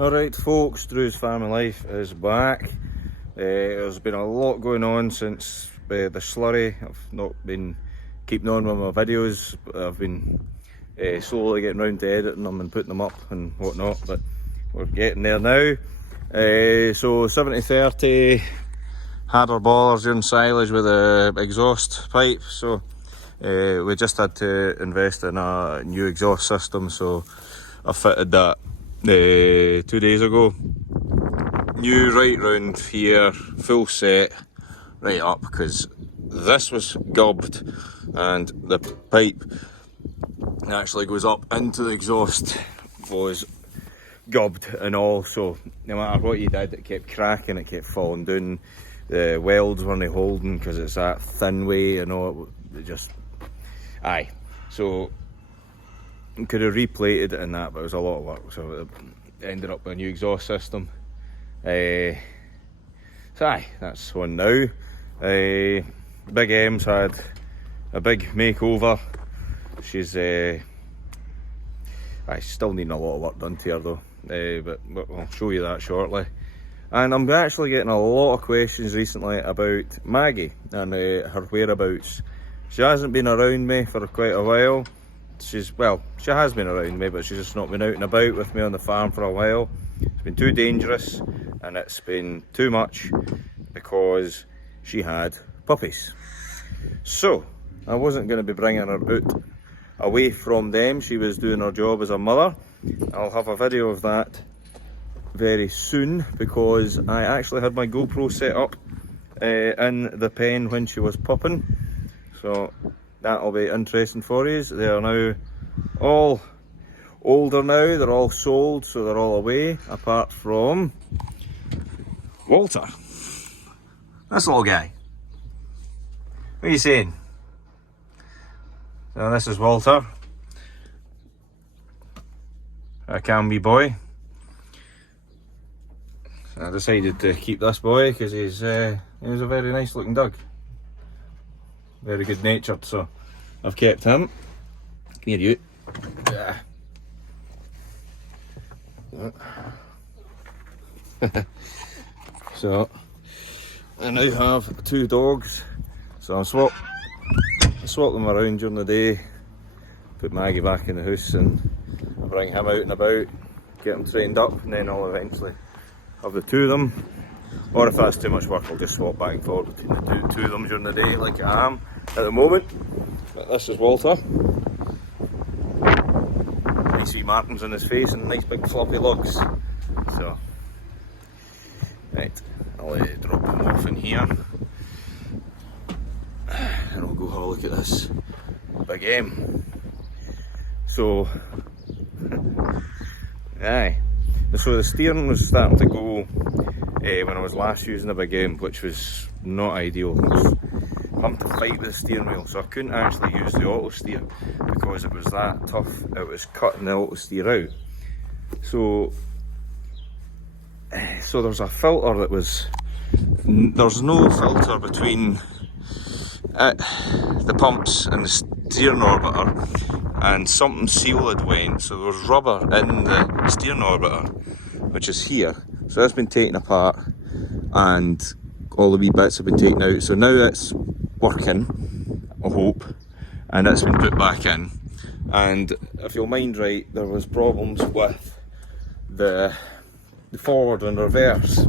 Alright folks, Drew's Family Life is back. There's been a lot going on since the slurry. I've not been keeping on with my videos. I've been slowly getting round to editing them and putting them up and whatnot, but we're getting there now. So 70-30 had our boilers during silage with a exhaust pipe, so we just had to invest in a new exhaust system, so I fitted that 2 days ago. New right round here, full set, right up, because this was gubbed and the pipe actually goes up into the exhaust was gubbed and all, so no matter what you did, it kept cracking, it kept falling down. The welds weren't holding because it's that thin way, you know, it just, aye. So could have replated it and that, but it was a lot of work, so it ended up with a new exhaust system. So aye, that's one now. Big M's had a big makeover. She's still needing a lot of work done to her though, but I'll show you that shortly. And I'm actually getting a lot of questions recently about Maggie and her whereabouts. She hasn't been around me for quite a while. She has been around me, but she's just not been out and about with me on the farm for a while. It's been too dangerous and it's been too much because she had puppies. So I wasn't going to be bringing her out away from them. She was doing her job as a mother. I'll have a video of that very soon because I actually had my GoPro set up in the pen when she was pupping. So that'll be interesting for you. They are now all older now, they're all sold, so they're all away, apart from Walter. This little guy. What are you saying? So this is Walter, a Canby boy. So I decided to keep this boy because he was a very nice looking dog. Very good natured, so I've kept him. Come here, you. Yeah. So I now have two dogs, so I swap them around during the day, put Maggie back in the house, and I bring him out and about, get him trained up, and then I'll eventually have the two of them. Or if that's too much work, I'll just swap back and forward between the two of them during the day, like I am at the moment. But this is Walter. Nice wee markings on his face and nice big floppy lugs. So, right, I'll drop him off in here. And we'll go have a look at this big M. So, aye. So the steering was starting to go when I was last using the big M, which was not ideal. I was having to fight with the steering wheel, so I couldn't actually use the auto steer because it was that tough. It was cutting the auto steer out. So there's a filter that was, there's no filter between the pumps and the steering orbiter, and something sealed went, so there was rubber in the steering orbiter, which is here. So that's been taken apart and all the wee bits have been taken out, so now it's working, I hope, and it's been put back in. And if you'll mind right, there was problems with the forward and reverse.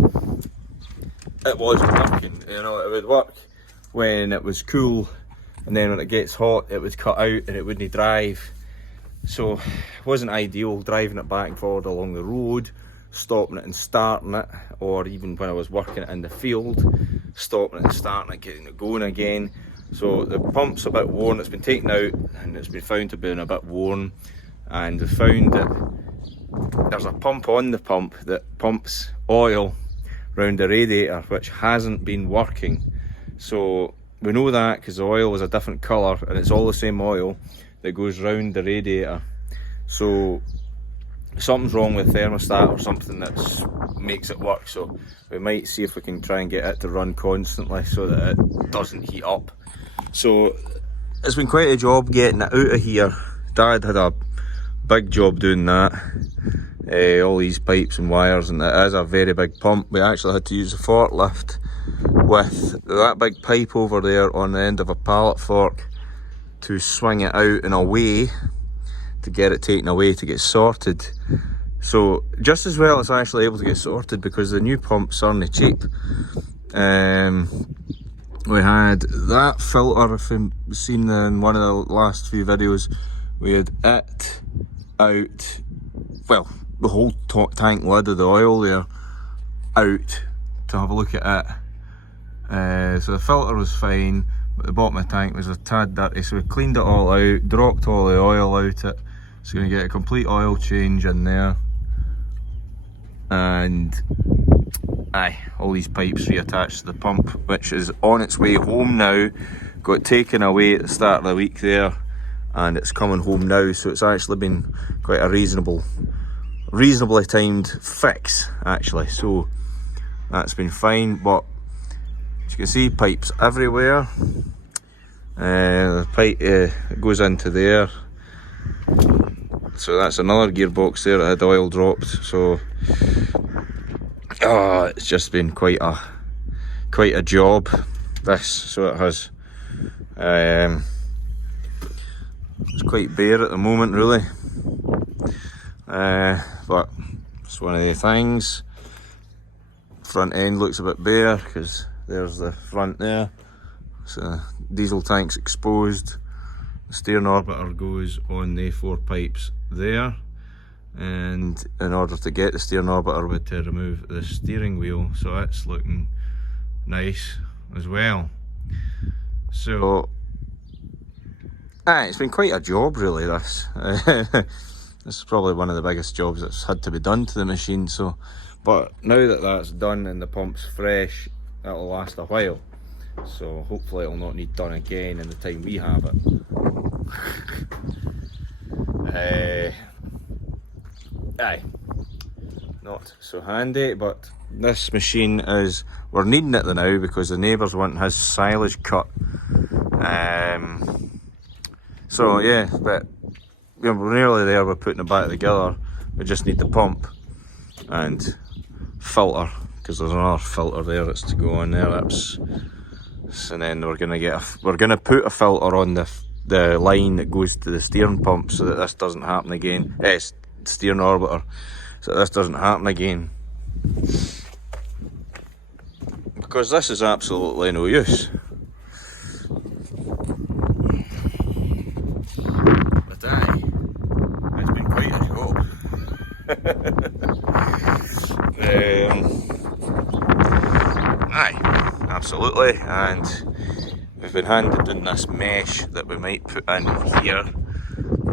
It wasn't working, you know, it would work when it was cool, and then when it gets hot it would cut out and it wouldn't drive. So it wasn't ideal driving it back and forward along the road, stopping it and starting it, or even when I was working it in the field, stopping it and starting it, getting it going again. So the pump's a bit worn, it's been taken out and it's been found to be a bit worn, and we found that there's a pump on the pump that pumps oil round the radiator, which hasn't been working. So we know that because the oil was a different colour and it's all the same oil that goes round the radiator. So something's wrong with the thermostat or something that makes it work. So we might see if we can try and get it to run constantly so that it doesn't heat up. So it's been quite a job getting it out of here. Dad had a big job doing that. all these pipes and wires, and it is a very big pump. We actually had to use a forklift with that big pipe over there on the end of a pallet fork to swing it out and away to get it taken away to get sorted. So just as well it's actually able to get sorted because the new pumps aren't cheap. We had that filter, if you've seen in one of the last few videos, we had it out, well, the whole tank lid of the oil there out to have a look at it. So the filter was fine, but the bottom of the tank was a tad dirty, so we cleaned it all out, dropped all the oil out it. So we're going to get a complete oil change in there, and all these pipes reattached to the pump, which is on its way home now. Got taken away at the start of the week there, and it's coming home now, so it's actually been quite a reasonably timed fix actually. So that's been fine, but as you can see, pipes everywhere. The pipe goes into there, so that's another gearbox there that had oil dropped. So it's just been quite a job this, so it has. It's quite bare at the moment really, but it's one of the things. Front end looks a bit bare because there's the front there, so diesel tank's exposed. The steering orbiter goes on the 4 pipes there, and in order to get the steering orbiter we had to remove the steering wheel, so it's looking nice as well. So it's been quite a job really, this. This is probably one of the biggest jobs that's had to be done to the machine. So, but now that that's done and the pump's fresh, it'll last a while, so hopefully it'll not need done again in the time we have it. Not so handy, but this machine is, we're needing it now because the neighbour's wanting his silage cut. So yeah, but we're nearly there. We're putting it back together. We just need the pump and filter, because there's another filter there that's to go on there. And then we're gonna put a filter on the line that goes to the steering pump, so that this doesn't happen again. It's steering orbiter, so that this doesn't happen again, because this is absolutely no use. But it's been quite a job. Absolutely, and we've been handed in this mesh that we might put in here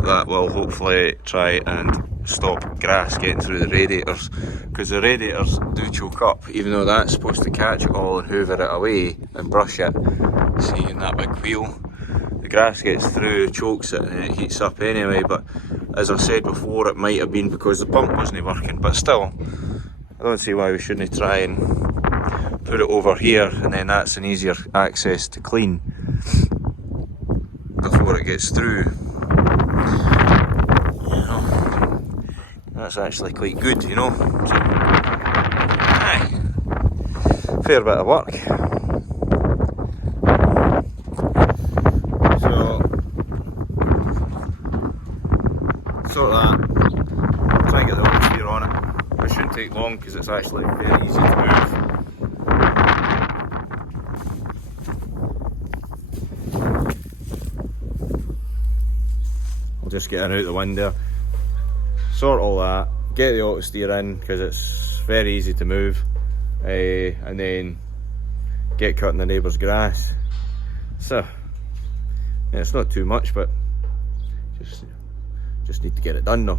that will hopefully try and stop grass getting through the radiators, because the radiators do choke up, even though that's supposed to catch it all and hoover it away and brush it. See, in that big wheel, the grass gets through, chokes it, and it heats up anyway. But as I said before, it might have been because the pump wasn't working, but still, I don't see why we shouldn't try and put it over here, and then that's an easier access to clean before it gets through. You know, that's actually quite good, you know. So, fair bit of work. So, sort of that. Try and get the oil steer on it. It shouldn't take long because it's actually very easy to move. I'll just get in out the window, sort all that, get the auto steer in because it's very easy to move, and then get cutting the neighbour's grass. So yeah, it's not too much, but just need to get it done though.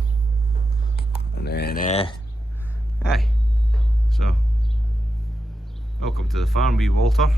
And then so welcome to the farm, wee Walter.